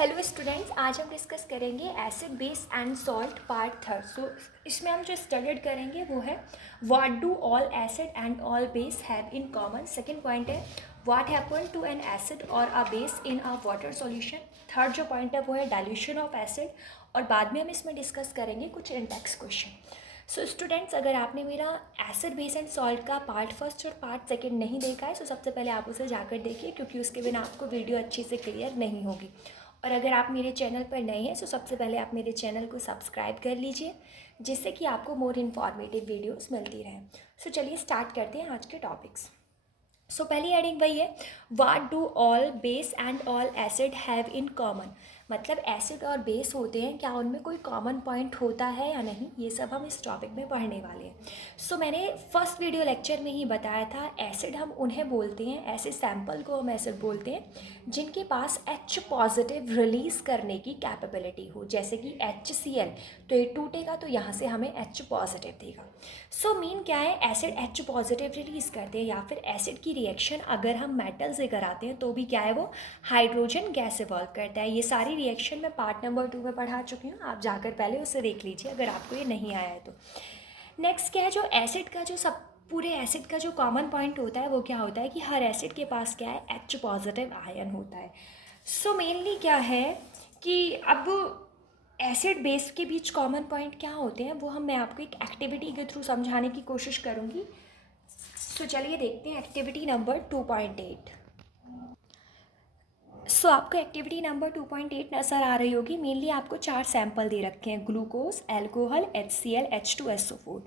Hello students, आज हम discuss करेंगे acid base and salt part third. इसमें हम जो स्टडीड करेंगे वो है what do all acid and all base have in common. Second point है what happen to an acid और a base in a water solution. Third जो point है वो है डाइल्यूशन ऑफ एसिड, और बाद में हम इसमें डिस्कस करेंगे कुछ इंडेक्स क्वेश्चन। सो स्टूडेंट्स, अगर आपने मेरा एसिड बेस एंड सॉल्ट का पार्ट फर्स्ट और पार्ट सेकंड नहीं देखा है, तो सबसे पहले आप उसे जाकर देखिए, क्योंकि उसके बिना आपको वीडियो अच्छे से क्लियर नहीं होगी। और अगर आप मेरे चैनल पर नए हैं तो सबसे पहले आप मेरे चैनल को सब्सक्राइब कर लीजिए, जिससे कि आपको मोर इन्फॉर्मेटिव वीडियोस मिलती रहें। सो चलिए स्टार्ट करते हैं आज के टॉपिक्स। पहली हेडिंग वही है what do all base and all acid have in common. मतलब एसिड और बेस होते हैं, क्या उनमें कोई कॉमन पॉइंट होता है या नहीं, ये सब हम इस टॉपिक में पढ़ने वाले हैं। मैंने फर्स्ट वीडियो लेक्चर में ही बताया था, एसिड हम उन्हें बोलते हैं, ऐसे सैंपल को हम एसिड बोलते हैं जिनके पास H पॉजिटिव रिलीज़ करने की कैपेबिलिटी हो, जैसे कि HCl। तो ये टूटेगा तो यहाँ से हमें H पॉजिटिव देगा। मीन क्या है, एसिड H पॉजिटिव रिलीज़ करते हैं, या फिर एसिड की रिएक्शन अगर हम मेटल से कराते हैं तो भी क्या है, वो हाइड्रोजन गैस इवॉल्व करता है। ये सारी रिएक्शन मैं पार्ट नंबर 2 में पढ़ा चुकी हूँ, आप जाकर पहले उसे देख लीजिए अगर आपको ये नहीं आया है तो। नेक्स्ट क्या है, जो एसिड का जो सब पूरे एसिड का जो कॉमन पॉइंट होता है वो क्या होता है कि हर एसिड के पास क्या है, H पॉजिटिव आयन होता है। मेनली क्या है कि अब एसिड बेस के बीच कॉमन पॉइंट क्या होते हैं वो मैं आपको एक एक्टिविटी के थ्रू समझाने की कोशिश करूँगी। चलिए देखते हैं एक्टिविटी नंबर 2.8। आपको एक्टिविटी नंबर 2.8 नज़र आ रही होगी। मेनली आपको 4 सैंपल दे रखे हैं, ग्लूकोज, एल्कोहल, HCl, H2SO4।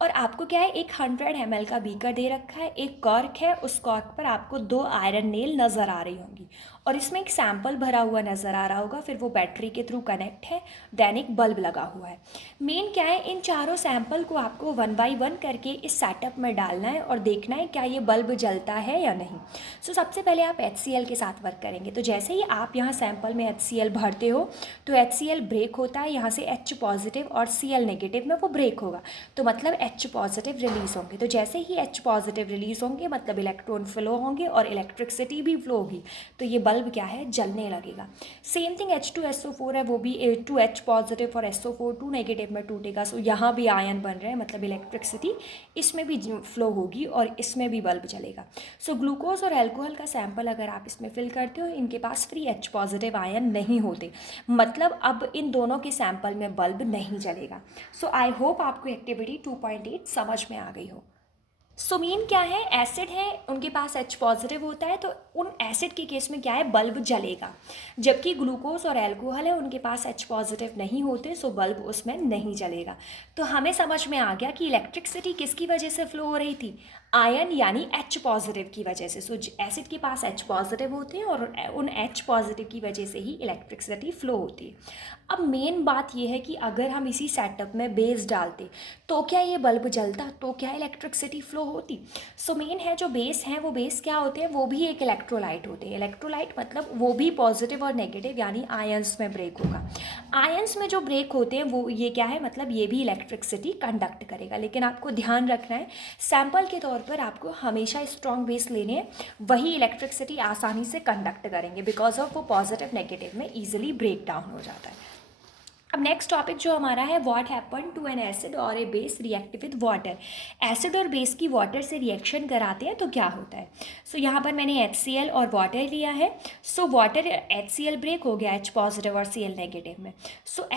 और आपको क्या है, एक 100 ml का बीकर दे रखा है, एक कॉर्क है, उस कॉर्क पर आपको 2 आयरन नेल नज़र आ रही होंगी, और इसमें एक सैंपल भरा हुआ नज़र आ रहा होगा, फिर वो बैटरी के थ्रू कनेक्ट है, देन एक बल्ब लगा हुआ है। मेन क्या है, इन चारों सैंपल को आपको 1 बाई 1 करके इस सेटअप में डालना है और देखना है क्या ये बल्ब जलता है या नहीं। सबसे पहले आप HCl के साथ वर्क करेंगे। तो जैसे ही आप यहाँ सैंपल में HCl भरते हो तो HCl ब्रेक होता है, यहाँ से H पॉजिटिव और Cl नेगेटिव में वो ब्रेक होगा, तो मतलब H पॉजिटिव रिलीज़ होंगे। तो जैसे ही H पॉजिटिव रिलीज़ होंगे मतलब इलेक्ट्रॉन फ्लो होंगे और इलेक्ट्रिसिटी भी फ्लो होगी, तो ये बल्ब क्या है, जलने लगेगा। सेम थिंग H2SO4 है, वो भी 2H पॉजिटिव और SO4 2 नेगेटिव में टूटेगा। यहाँ भी आयन बन रहे हैं, मतलब इलेक्ट्रिसिटी इसमें भी फ्लो होगी और इसमें भी बल्ब जलेगा। ग्लूकोज और एल्कोहल का सैंपल अगर आप इसमें फिल करते हो, इनके पास फ्री H पॉजिटिव आयन नहीं होते, मतलब अब इन दोनों के सैंपल में बल्ब नहीं जलेगा। आई होप आपको एक्टिविटी 2.8 समझ में आ गई हो। मीन क्या है, एसिड है उनके पास H पॉजिटिव होता है, तो उन एसिड के केस में क्या है, बल्ब जलेगा। जबकि ग्लूकोज और एल्कोहल है उनके पास H पॉजिटिव नहीं होते, बल्ब उसमें नहीं जलेगा। तो हमें समझ में आ गया कि इलेक्ट्रिसिटी किसकी वजह से फ्लो हो रही थी, आयन यानी H पॉजिटिव की वजह से। एसिड के पास H पॉजिटिव होते हैं और उन H पॉजिटिव की वजह से ही इलेक्ट्रिसिटी फ्लो होती है। अब मेन बात यह है कि अगर हम इसी सेटअप में बेस डालते तो क्या ये बल्ब जलता, तो क्या इलेक्ट्रिसिटी फ्लो होती। मेन है जो बेस हैं, वो बेस क्या होते हैं, वो भी एक इलेक्ट्रोलाइट होते हैं। इलेक्ट्रोलाइट मतलब वो भी पॉजिटिव और नेगेटिव यानी आयंस में ब्रेक होगा। आयंस में जो ब्रेक होते हैं वो ये क्या है, मतलब ये भी इलेक्ट्रिसिटी कंडक्ट करेगा। लेकिन आपको ध्यान रखना है, सैंपल के तौर पर आपको हमेशा स्ट्रॉन्ग बेस लेने हैं, वही इलेक्ट्रिसिटी आसानी से कंडक्ट करेंगे, बिकॉज ऑफ वो पॉजिटिव नेगेटिव में ईजिली ब्रेक डाउन हो जाता है। अब नेक्स्ट टॉपिक जो हमारा है, what happen to an acid और a base react with water. Acid और बेस की वाटर से रिएक्शन कराते हैं तो क्या होता है। यहाँ पर मैंने HCl और वाटर लिया है। वाटर HCl ब्रेक हो गया H पॉजिटिव और Cl नेगेटिव में।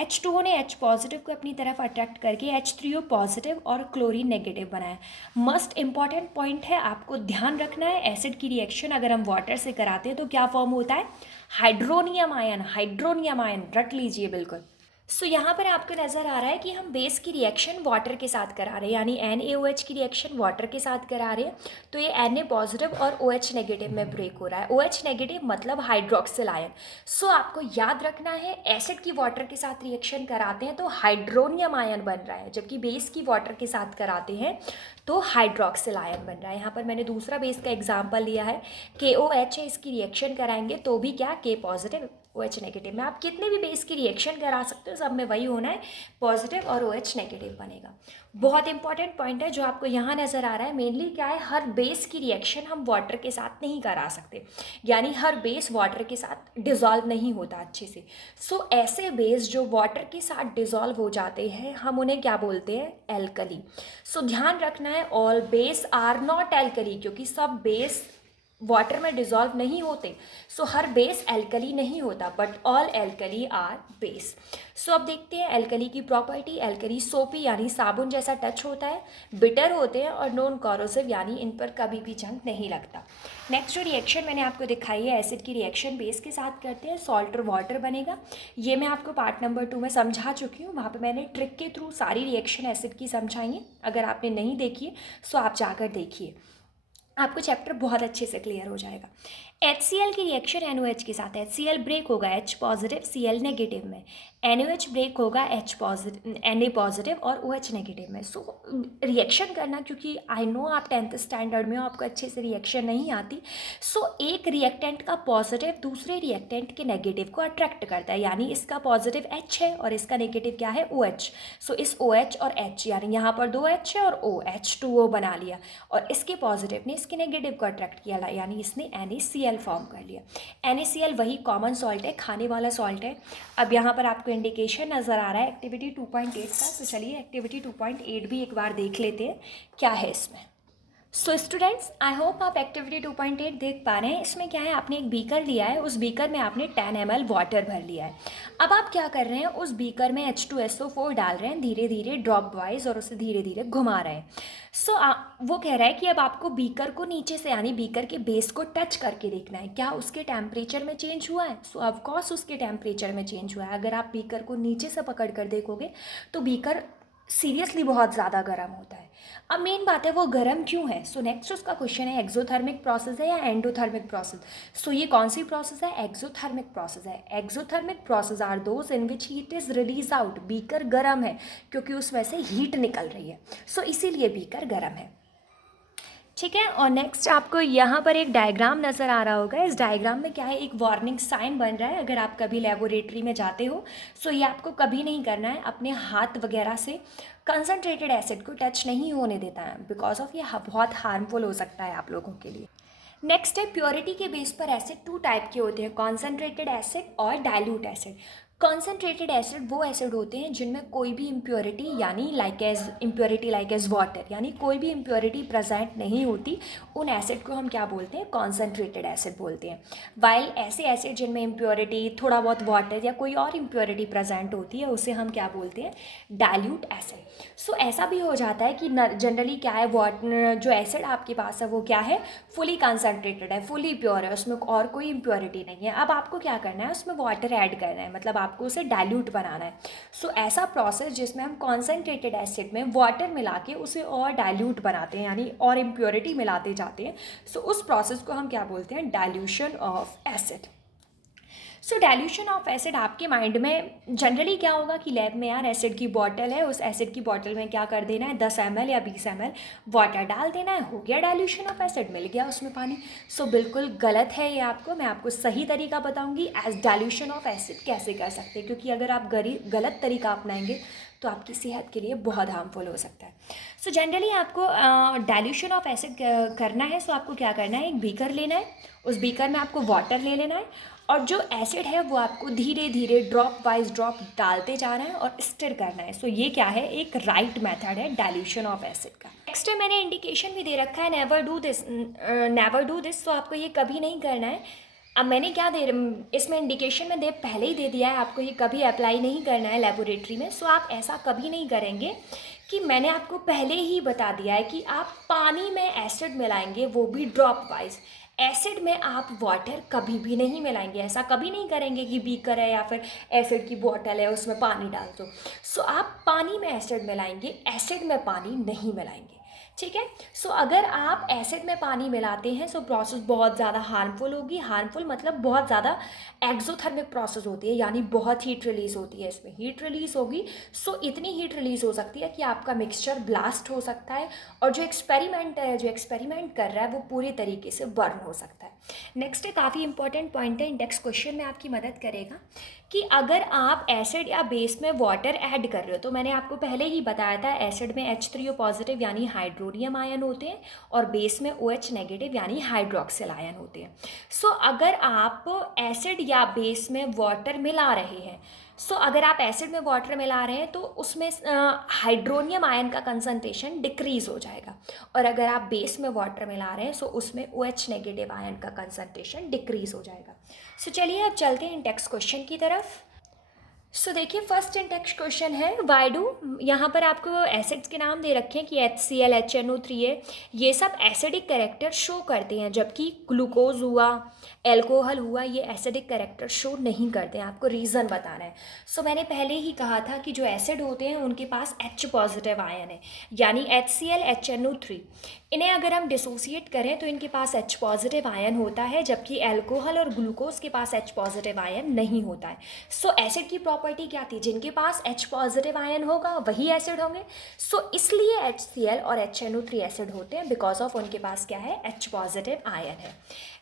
H2O ने H पॉजिटिव को अपनी तरफ अट्रैक्ट करके H3O पॉजिटिव और क्लोरीन नेगेटिव बनाया। मस्ट इंपॉर्टेंट पॉइंट है, आपको ध्यान रखना है, एसिड की रिएक्शन अगर हम वाटर से कराते हैं तो क्या फॉर्म होता है, हाइड्रोनियम आयन। हाइड्रोनियम आयन रट लीजिए बिल्कुल। यहाँ पर आपको नज़र आ रहा है कि हम बेस की रिएक्शन वाटर के साथ करा रहे हैं, यानी NaOH की रिएक्शन वाटर के साथ करा रहे हैं, तो ये Na पॉजिटिव और OH नेगेटिव में ब्रेक हो रहा है। OH नेगेटिव मतलब हाइड्रोक्सिल आयन। आपको याद रखना है, एसिड की वाटर के साथ रिएक्शन कराते हैं तो हाइड्रोनियम आयन बन रहा है, जबकि बेस की वाटर के साथ कराते हैं तो हाइड्रोक्सिल आयन बन रहा है। यहाँ पर मैंने दूसरा बेस का एग्जाम्पल लिया है, KOH है, इसकी रिएक्शन कराएंगे तो भी क्या, K पॉजिटिव OH नेगेटिव में। आप कितने भी बेस की रिएक्शन करा सकते हो, सब में वही होना है, पॉजिटिव और OH नेगेटिव बनेगा। बहुत इंपॉर्टेंट पॉइंट है जो आपको यहाँ नज़र आ रहा है, मेनली क्या है, हर बेस की रिएक्शन हम वाटर के साथ नहीं करा सकते, यानी हर बेस वाटर के साथ डिज़ोल्व नहीं होता अच्छे से। सो ऐसे बेस जो वाटर के साथ डिज़ोल्व हो जाते हैं हम उन्हें क्या बोलते हैं, एल्कली। सो ध्यान रखना है, all base are not alkali, क्योंकि सब बेस वाटर में डिज़ोल्व नहीं होते। सो हर बेस एल्कली नहीं होता, but all alkali are base. So अब देखते हैं एल्कली की प्रॉपर्टी। एल्कली सोपी यानी साबुन जैसा टच होता है, बिटर होते हैं और नॉन कॉरोसिव यानी इन पर कभी भी जंग नहीं लगता। नेक्स्ट जो रिएक्शन मैंने आपको दिखाई है, एसिड की रिएक्शन बेस के साथ करते हैं, सॉल्ट और वाटर बनेगा। ये मैं आपको पार्ट नंबर 2 में समझा चुकी हूँ, वहाँ पे मैंने ट्रिक के थ्रू सारी रिएक्शन एसिड की समझाई है। अगर आपने नहीं देखी है सो आप जाकर देखिए, आपको चैप्टर बहुत अच्छे से क्लियर हो जाएगा। HCl की रिएक्शन NOH के साथ, HCl ब्रेक होगा H पॉजिटिव Cl नेगेटिव में, NOH ब्रेक होगा H पॉजिटिव Na पॉजिटिव और OH नेगेटिव में। सो रिएक्शन करना, क्योंकि आई नो आप 10th स्टैंडर्ड में हो, आपको अच्छे से रिएक्शन नहीं आती। सो एक रिएक्टेंट का पॉजिटिव दूसरे रिएक्टेंट के नेगेटिव को अट्रैक्ट करता है, यानी इसका पॉजिटिव H है और इसका नेगेटिव क्या है, OH। सो इस OH और H, यानी यहाँ पर 2 H है और O, H2O बना लिया, और इसके पॉजिटिव ने इसके नेगेटिव को अट्रैक्ट किया, यानी इसने NaCl फॉर्म कर लिया। NaCl वही कॉमन सॉल्ट है, खाने वाला सॉल्ट है। अब यहाँ पर आपको इंडिकेशन नज़र आ रहा है एक्टिविटी 2.8 का, तो चलिए एक्टिविटी 2.8 भी एक बार देख लेते हैं क्या है इसमें। सो स्टूडेंट्स, आई होप आप एक्टिविटी 2.8 देख पा रहे हैं। इसमें क्या है, आपने एक बीकर लिया है, उस बीकर में आपने 10 ml वाटर भर लिया है। अब आप क्या कर रहे हैं, उस बीकर में H2SO4 डाल रहे हैं धीरे धीरे ड्रॉप वाइज, और उसे धीरे धीरे घुमा रहे हैं। सो वो कह रहा है कि अब आपको बीकर को नीचे से, यानी बीकर के बेस को टच करके देखना है, क्या उसके टेम्परेचर में चेंज हुआ है। सो ऑफकोर्स उसके टेम्परेचर में चेंज हुआ है। अगर आप बीकर को नीचे से पकड़ कर देखोगे तो बीकर सीरियसली बहुत ज़्यादा गर्म होता है। अब मेन बात है वो गर्म क्यों है। सो नेक्स्ट उसका क्वेश्चन है, एक्सोथर्मिक प्रोसेस है या एंडोथर्मिक प्रोसेस। सो ये कौन सी प्रोसेस है, एक्सोथर्मिक प्रोसेस है। Exothermic process are those in which heat is release out. Beaker गर्म है क्योंकि उसमें से हीट निकल रही है, सो इसीलिए बीकर गर्म है, ठीक है। और नेक्स्ट आपको यहाँ पर एक डायग्राम नज़र आ रहा होगा। इस डायग्राम में क्या है, एक वार्निंग साइन बन रहा है। अगर आप कभी लेबोरेटरी में जाते हो सो ये आपको कभी नहीं करना है, अपने हाथ वगैरह से कंसनट्रेटेड एसिड को टच नहीं होने देता है, बिकॉज ऑफ ये बहुत हार्मफुल हो सकता है आप लोगों के लिए। नेक्स्ट है, प्योरिटी के बेस पर एसिड 2 टाइप के होते हैं, कॉन्सनट्रेटेड एसिड और डाइल्यूट एसिड। कॉन्सनट्रेटेड एसिड वो एसिड होते हैं जिनमें कोई भी इम्प्योरिटी, यानी लाइक एज वाटर, यानी कोई भी इम्प्योरिटी प्रेजेंट नहीं होती, उन एसिड को हम क्या बोलते हैं, कॉन्सनट्रेटेड एसिड बोलते हैं। वाइल ऐसे एसिड जिनमें इम्प्योरिटी, थोड़ा बहुत वाटर या कोई और इम्प्योरिटी प्रेजेंट होती है, उसे हम क्या बोलते हैं, डाइल्यूट एसिड। सो ऐसा भी हो जाता है कि जनरली क्या है, वाटर जो एसिड आपके पास है वो क्या है, फुली कंसनट्रेटेड है, फुली प्योर है, उसमें और कोई इम्प्योरिटी नहीं है। अब आपको क्या करना है, उसमें वाटर ऐड करना है, मतलब आपको उसे डाइल्यूट बनाना है। सो ऐसा प्रोसेस जिसमें हम कॉन्सनट्रेटेड एसिड में वाटर मिला के उसे और डाइल्यूट बनाते हैं, यानी और इम्प्योरिटी मिलाते जाते हैं। सो उस प्रोसेस को हम क्या बोलते हैं, dilution of acid. So dilution of acid आपके माइंड में जनरली क्या होगा कि लैब में यार एसिड की बॉटल है, उस एसिड की बॉटल में क्या कर देना है, 10 ml या 20 ml वाटर डाल देना है, हो गया डाइल्यूशन ऑफ एसिड, मिल गया उसमें पानी। सो बिल्कुल गलत है ये, मैं आपको सही तरीका बताऊंगी एज डाइल्यूशन ऑफ एसिड कैसे कर सकते हैं, क्योंकि अगर आप गलत तरीका अपनाएंगे तो आपकी सेहत के लिए बहुत हार्मफुल हो सकता है। सो जनरली आपको डाइल्यूशन ऑफ एसिड करना है, सो आपको क्या करना है, एक बीकर लेना है, उस बीकर में आपको वाटर ले लेना है, और जो एसिड है वो आपको धीरे धीरे ड्रॉप वाइज ड्रॉप डालते जाना है और स्टिर करना है। सो ये क्या है, एक राइट मेथड है डाइल्यूशन ऑफ एसिड का। नेक्स्ट है, मैंने इंडिकेशन भी दे रखा है, नेवर डू दिस। सो आपको ये कभी नहीं करना है। अब मैंने क्या इसमें इंडिकेशन में पहले ही दे दिया है, आपको ये कभी अप्लाई नहीं करना है लेबोरेटरी में। सो आप ऐसा कभी नहीं करेंगे कि मैंने आपको पहले ही बता दिया है कि आप पानी में एसिड मिलाएंगे, वो भी ड्रॉप वाइज। एसिड में आप वाटर कभी भी नहीं मिलाएंगे, ऐसा कभी नहीं करेंगे कि बीकर है या फिर एसिड की बोतल है उसमें पानी डाल दो। सो आप पानी में एसिड मिलाएंगे, एसिड में पानी नहीं मिलाएंगे। ठीक है। सो अगर आप एसिड में पानी मिलाते हैं सो प्रोसेस बहुत ज़्यादा हार्मफुल होगी। हार्मफुल मतलब बहुत ज़्यादा एक्सोथर्मिक प्रोसेस होती है, यानी बहुत हीट रिलीज़ होती है, इसमें हीट रिलीज़ होगी। सो इतनी हीट रिलीज़ हो सकती है कि आपका मिक्सचर ब्लास्ट हो सकता है और जो एक्सपेरिमेंटर है, जो एक्सपेरिमेंट कर रहा है, वो पूरी तरीके से बर्न हो सकता है। नेक्स्ट है, काफ़ी इंपॉर्टेंट पॉइंट है, इंडेक्स क्वेश्चन में आपकी मदद करेगा कि अगर आप एसिड या बेस में वाटर ऐड कर रहे हो, तो मैंने आपको पहले ही बताया था एसिड में H3O पॉजिटिव यानी हाइड्रोनियम आयन होते हैं और बेस में OH नेगेटिव यानी हाइड्रोक्सिल आयन होते हैं। सो अगर आप एसिड या बेस में वाटर मिला रहे हैं, अगर आप एसिड में वाटर मिला रहे हैं तो उसमें हाइड्रोनियम आयन का कंसंट्रेशन डिक्रीज़ हो जाएगा, और अगर आप बेस में वाटर मिला रहे हैं उसमें OH नेगेटिव आयन का कंसंट्रेशन डिक्रीज़ हो जाएगा। चलिए अब चलते हैं टेक्स्ट क्वेश्चन की तरफ। देखिए फर्स्ट टेक्स्ट क्वेश्चन है, वाई डू, यहाँ पर आपको एसिड्स के नाम दे रखे हैं कि HCl, HNO3 ये सब एसिडिक कैरेक्टर शो करते हैं, जबकि ग्लूकोज हुआ, एल्कोहल हुआ, ये एसिडिक कैरेक्टर शो नहीं करते हैं। आपको रीज़न बताना है। मैंने पहले ही कहा था कि जो एसिड होते हैं उनके पास H पॉजिटिव आयन है, यानी HCl, HNO3, इन्हें अगर हम डिसोसिएट करें तो इनके पास H पॉजिटिव आयन होता है, जबकि एल्कोहल और ग्लूकोज के पास H पॉजिटिव आयन नहीं होता है। एसिड की प्रॉपर्टी क्या थी, जिनके पास H पॉजिटिव आयन होगा वही एसिड होंगे। इसलिए HCl और HNO3 एसिड होते हैं, बिकॉज ऑफ उनके पास क्या है, H पॉजिटिव आयन है।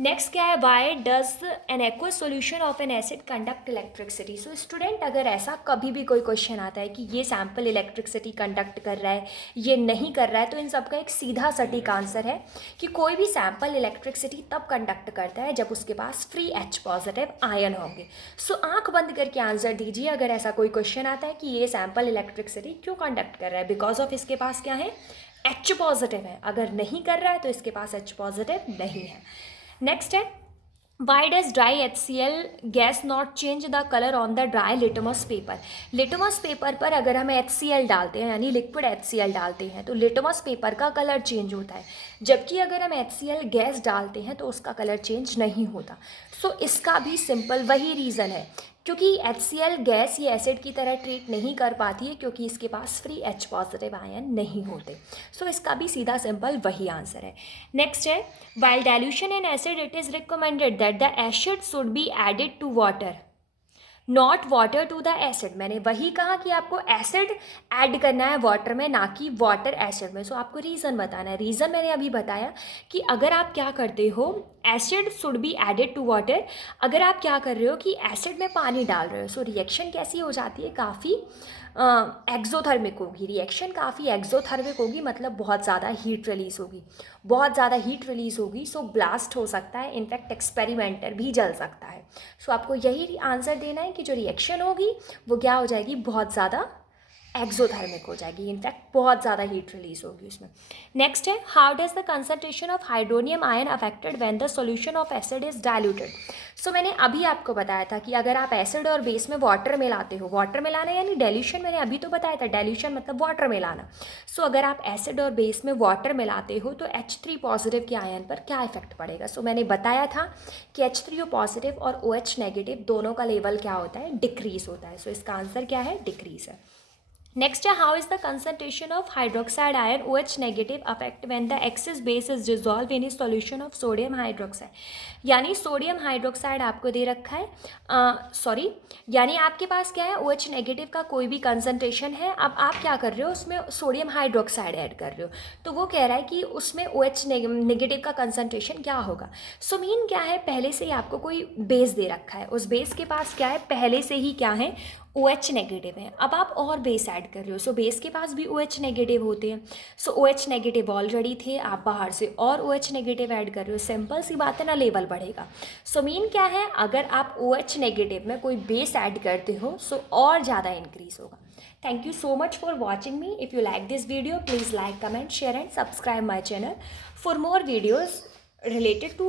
नेक्स्ट क्या है, why does an aqueous solution of N acid conduct electricity. Student अगर ऐसा कभी भी कोई क्वेश्चन आता है कि ये सैम्पल इलेक्ट्रिसिटी कंडक्ट कर रहा है, ये नहीं कर रहा है, तो इन सबका एक सीधा सटीक आंसर है कि कोई भी सैम्पल इलेक्ट्रिसिटी तब कंडक्ट करता है जब उसके पास फ्री H पॉजिटिव आयन होंगे। आंख बंद करके आंसर दीजिए अगर ऐसा कोई क्वेश्चन आता है कि ये सैम्पल इलेक्ट्रिसिटी क्यों कंडक्ट कर रहा है, बिकॉज ऑफ इसके पास क्या है, H पॉजिटिव है। अगर नहीं कर रहा है तो इसके पास H पॉजिटिव नहीं है। नेक्स्ट है, why does dry HCl gas not change the colour on the dry litmus paper. Litmus paper पर अगर हम HCl डालते हैं, यानी लिक्विड HCl डालते हैं, तो लिटमस पेपर का कलर चेंज होता है, जबकि अगर हम HCl गैस डालते हैं तो उसका कलर चेंज नहीं होता। इसका भी सिंपल वही रीज़न है, क्योंकि HCl गैस ये एसिड की तरह ट्रीट नहीं कर पाती है, क्योंकि इसके पास फ्री H पॉजिटिव आयन नहीं होते। इसका भी सीधा सिंपल वही आंसर है। नेक्स्ट है, while dilution in acid it is recommended that the acid should be added to water, not water to the acid. मैंने वही कहा कि आपको एसिड ऐड करना है वाटर में, ना कि वाटर एसिड में। आपको रीज़न बताना है। रीज़न मैंने अभी बताया कि अगर आप क्या करते हो, acid should be added to water, अगर आप क्या कर रहे हो कि एसिड में पानी डाल रहे हो, रिएक्शन कैसी हो जाती है, काफ़ी एक्सोथर्मिक होगी। रिएक्शन काफ़ी एक्सोथर्मिक होगी, मतलब बहुत ज़्यादा हीट रिलीज़ होगी, बहुत ज़्यादा हीट रिलीज़ होगी। ब्लास्ट हो सकता है, इनफैक्ट एक्सपेरिमेंटर भी जल सकता है। आपको यही आंसर देना है कि जो रिएक्शन होगी वो क्या हो जाएगी, बहुत ज़्यादा एक्सोथर्मिक हो जाएगी, इनफैक्ट बहुत ज़्यादा हीट रिलीज होगी उसमें। नेक्स्ट है, how does the concentration of hydronium ion affected when the solution of acid is diluted. मैंने अभी आपको बताया था कि अगर आप एसिड और बेस में वाटर मिलाते हो, वाटर मिलाना यानी डाइल्यूशन, मैंने अभी तो बताया था, डाइल्यूशन मतलब वाटर मिलाना। अगर आप एसिड और बेस में वाटर मिलाते हो तो H3 पॉजिटिव के आयन पर क्या इफेक्ट पड़ेगा। मैंने बताया था कि H3O पॉजिटिव और OH नेगेटिव दोनों का लेवल क्या होता है, डिक्रीज होता है। इसका आंसर क्या है, डिक्रीज है। नेक्स्ट है, how is the concentration of hydroxide ion OH negative affect when the excess base is dissolve in solution of sodium hydroxide. यानी सोडियम हाइड्रोक्साइड आपको दे रखा है, यानी आपके पास क्या है, OH नेगेटिव का कोई भी कंसंट्रेशन है, अब आप क्या कर रहे हो, उसमें सोडियम हाइड्रोक्साइड ऐड कर रहे हो, तो वो कह रहा है कि उसमें OH नेगेटिव का कंसंट्रेशन क्या होगा। मीन क्या है, पहले से ही आपको कोई बेस दे रखा है, उस बेस के पास क्या है, पहले से ही क्या है, OH नेगेटिव है। अब आप और बेस ऐड कर रहे हो, बेस के पास भी OH नेगेटिव होते हैं। OH नेगेटिव ऑलरेडी थे, आप बाहर से और OH नेगेटिव ऐड कर रहे हो, सिंपल सी बात है ना, लेवल बढ़ेगा। मीन क्या है, अगर आप OH नेगेटिव में कोई बेस ऐड करते हो और ज़्यादा इंक्रीज होगा। Thank you so much for watching me. If you like this video, please like, comment, share and subscribe my channel for more videos related to